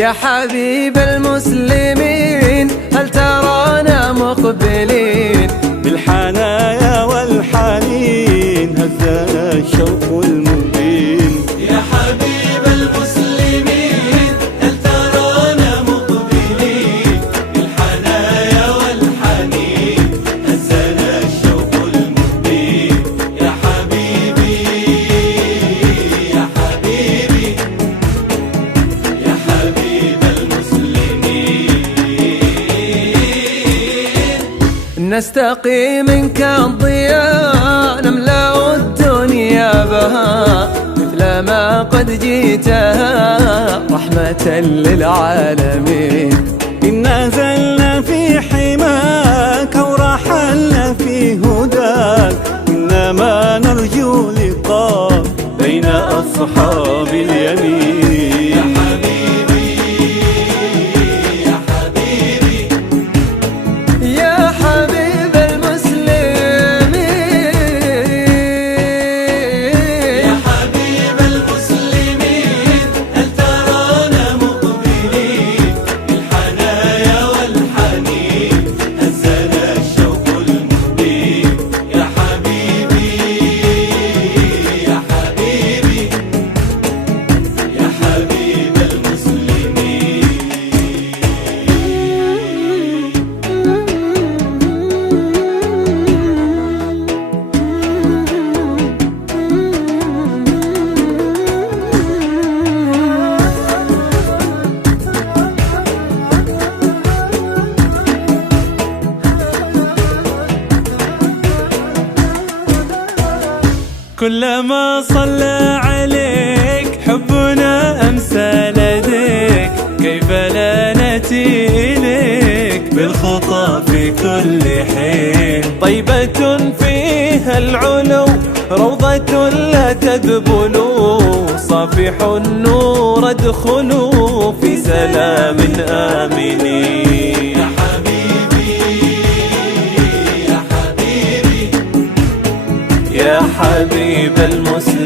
يا حبيب المسلمين هل ترانا مقبلين بالحنايا والحنين هزنا الشوق المبين. يا حبيب المسلمين هل ترانا مقبلين بالحنايا والحنين هزنا الشوق المبين. يا حبيبي يا حبيبي يا حبيب المسلمين. نستقي منك الضياء نملأ الدنيا بها مثل ما قد جيتها رحمة للعالمين. إن نزلنا في حماك أو رحلنا في هداك إنما نرجو لقاء بين أصحاب اليمين. يا حبيبي يا حبيبي يا حبيب المسلمين يا حبيب المسلمين هل ترانا مقبلين بالحنايا والحنين هزنا الشوق المبين. يا حبيبي يا حبيبي يا حبيب المسلمين. كلما صلى عليك حبنا أمسى لديك كيف لا نأتي إليك بالخطى في كل حين. طيبة فيها العلو روضة لا تذبل صافح النور ادخلوا في سلام آمنين. يا حبيبي يا حبيبي يا حبيب المسلمين